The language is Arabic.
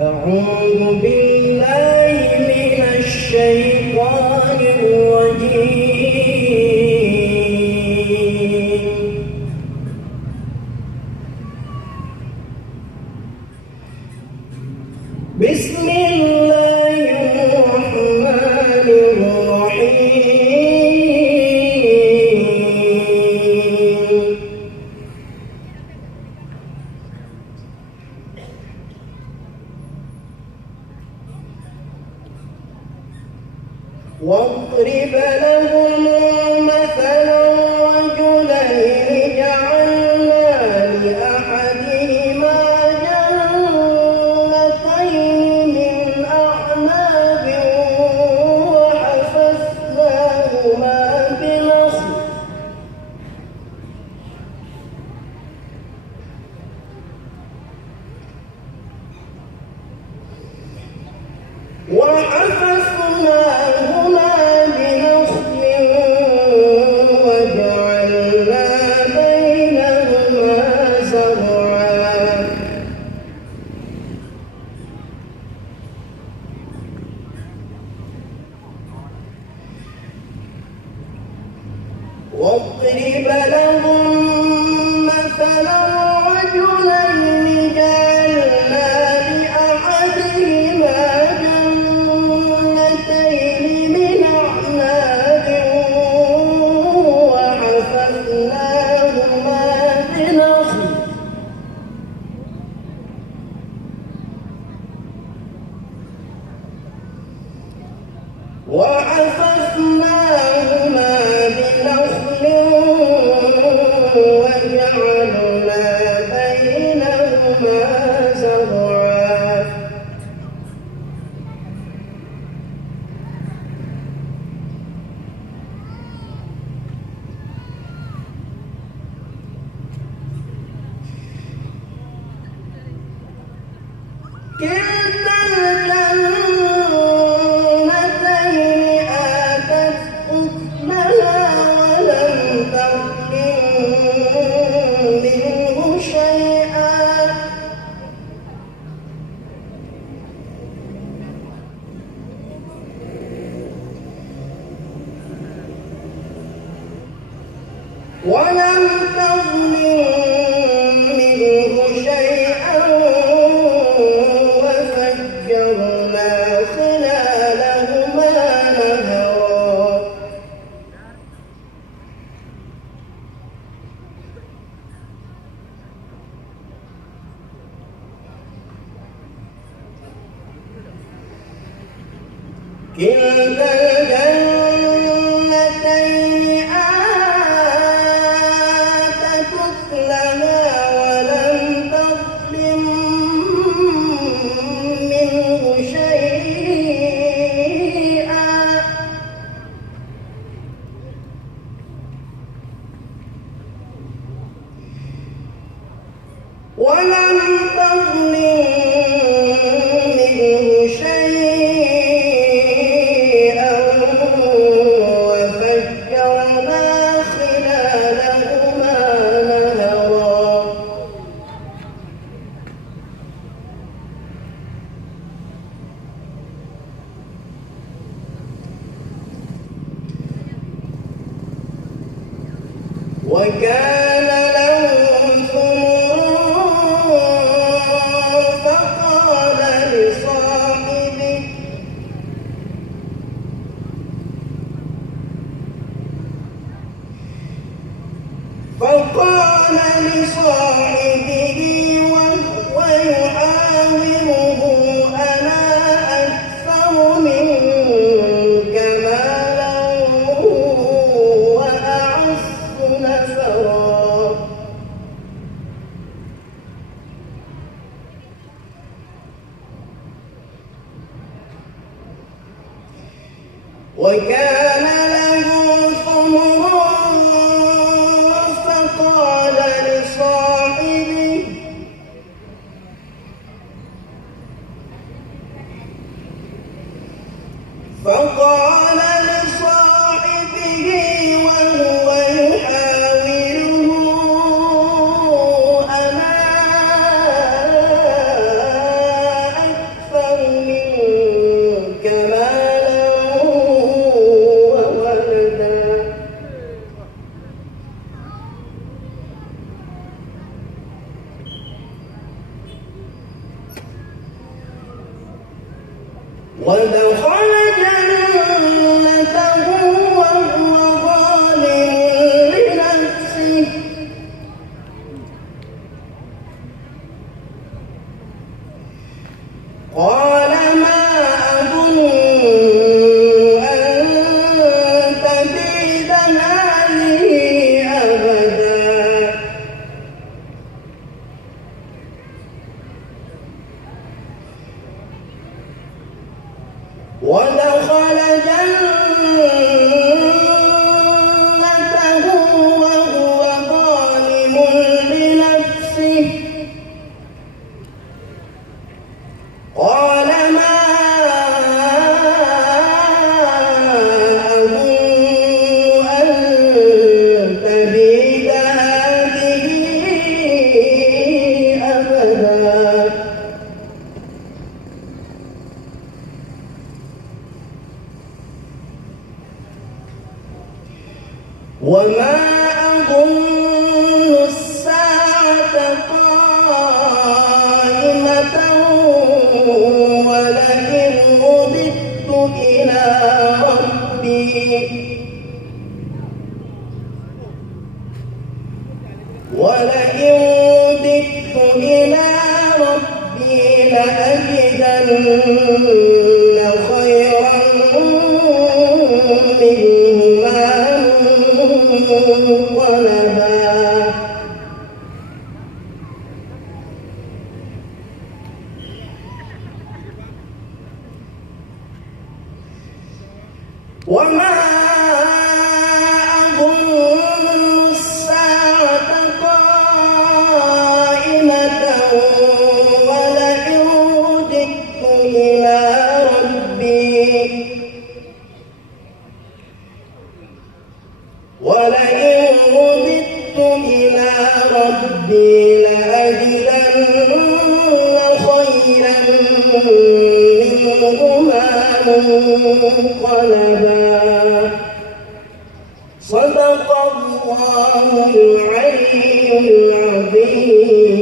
أعوذ بالله من الشيطان الرجيم. بسم الله الرحمن الرحيم. واضرب لهم مثلا رجلين جعلنا لأحدهما جنتين من أعناب وحففناهما بنخل وجعلنا بينهما زرعا. واضرب لهم مثلا رجلين جعلنا لأحدهما جنتين من أعناب وحففناهما بنخل وجعلنا بينهما زرعا. كلتا الجنتين آتت أكلها ولم تظلم منه شيئا. وفجرنا خلالهما نهرا. كلتا الجنتين آتت أكلها ولم تظلم منه شيئا. وفجرنا خلالهما نهرا. وكان له ثمر فقال لصاحبه وهو يحاوره أنا أكثر منك مالا وأعز نفرا. وكان له ثمر فقال لصاحبه وهو يحاوره أنا ودخل جنته وهو ظالم لنفسه قال ما أظن أن تبيد هذه أبدا ودخل جنته وهو ظالم لنفسه قال ما أظن أن تبيد هذه أبدا وما أظن الساعة قائمة ولئن رددت إلى ربي لأجدن خيرا منهما منقلبا وما أظن الساعة قائمة ولئن رددت إلى ربي لأجدن خيرا منهما منقلبا صدق الله العلي العظيم.